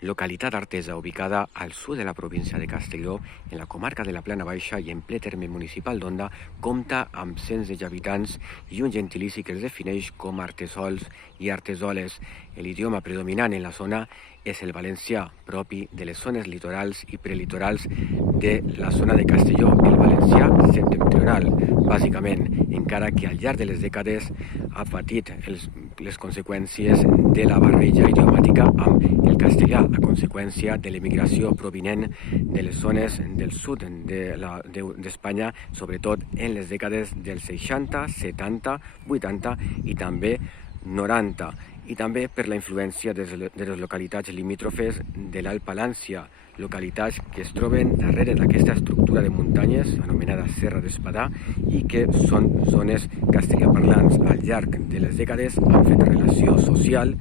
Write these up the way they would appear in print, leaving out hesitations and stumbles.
localitat artesa ubicada al sud de la província de Castelló, en la comarca de la Plana Baixa i en ple terme municipal d'Onda, compta amb cents d'habitants i un gentilici que els defineix com artesols i artesoles. L'idioma predominant en la zona és el valencià, propi de les zones litorals i prelitorals de la zona de Castelló, el valencià septentrional, bàsicament, encara que al llarg de les dècades ha patit les conseqüències de la barreja idiomàtica amb el castellà, a conseqüència de l'emigració provinent de les zones del sud d'Espanya, sobretot en les dècades dels 60, 70, 80 i també 90, i també per la influència de les localitats limítrofes de l'Alt Palància, localitats que es troben darrere d'aquesta estructura de muntanyes anomenada Serra d'Espadà i que són zones castellanoparlants. Al llarg de les dècades han fet relació social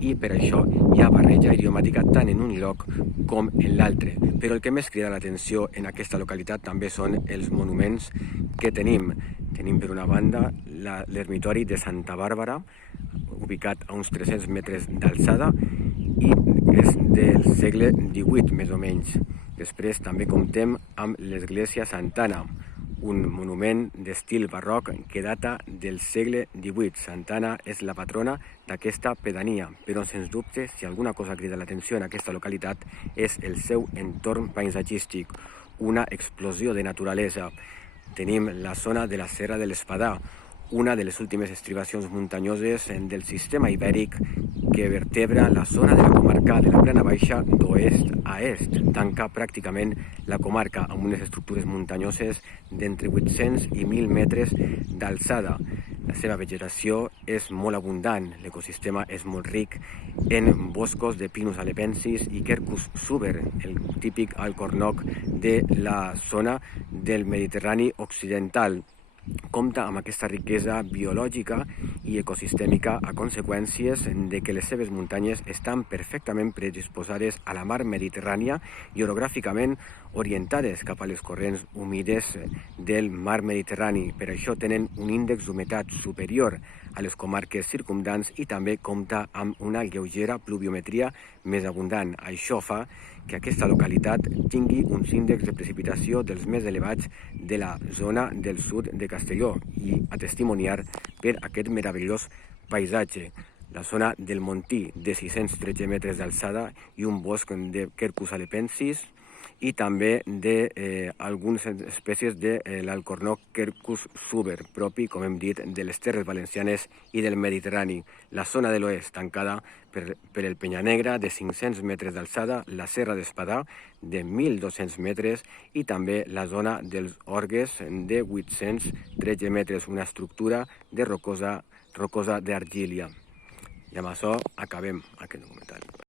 i per això hi ha barreja idiomàtica tant en un lloc com en l'altre. Però el que més crida l'atenció en aquesta localitat també són els monuments que tenim. Tenim per una banda l'ermitori de Santa Bàrbara, ubicat a uns 300 metres d'alçada i és del segle XVIII més o menys. Després també comptem amb l'església Santana, un monument d'estil barroc que data del segle XVIII. Santana és la patrona d'aquesta pedania, però sens dubte, si alguna cosa crida l'atenció en aquesta localitat és el seu entorn paisatgístic, una explosió de naturalesa. Tenim la zona de la Serra de l'Espadà, una de les últimes estribacions muntanyoses del sistema ibèric que vertebra la zona de la comarca de la Plana Baixa d'oest a est. Tanca pràcticament la comarca amb unes estructures muntanyoses d'entre 800 i 1.000 metres d'alçada. La seva vegetació és molt abundant, l'ecosistema és molt ric en boscos de Pinus halepensis i Quercus suber, el típic alcornoc de la zona del Mediterrani occidental. Compta amb aquesta riquesa biològica i ecosistèmica a conseqüències de que les seves muntanyes estan perfectament predisposades a la mar Mediterrània i orogràficament orientades cap a les corrents humides del mar Mediterrani. Per això tenen un índex d'humitat superior a les comarques circumdants i també compta amb una lleugera pluviometria més abundant. Això fa que aquesta localitat tingui uns índexs de precipitació dels més elevats de la zona del sud de Castelló i a testimoniar per aquest meravellós paisatge. La zona del Montí, de 613 metres d'alçada i un bosc de Quercus halepensis i també d'algunes espècies de l'alcornoc Quercus suber, propi, com hem dit, de les terres valencianes i del Mediterrani. La zona de l'oest, tancada per el Penyanegra, de 500 metres d'alçada, la Serra d'Espadà, de 1.200 metres, i també la zona dels Orgues, de 813 metres, una estructura de rocosa d'argília. I amb això acabem aquest documental.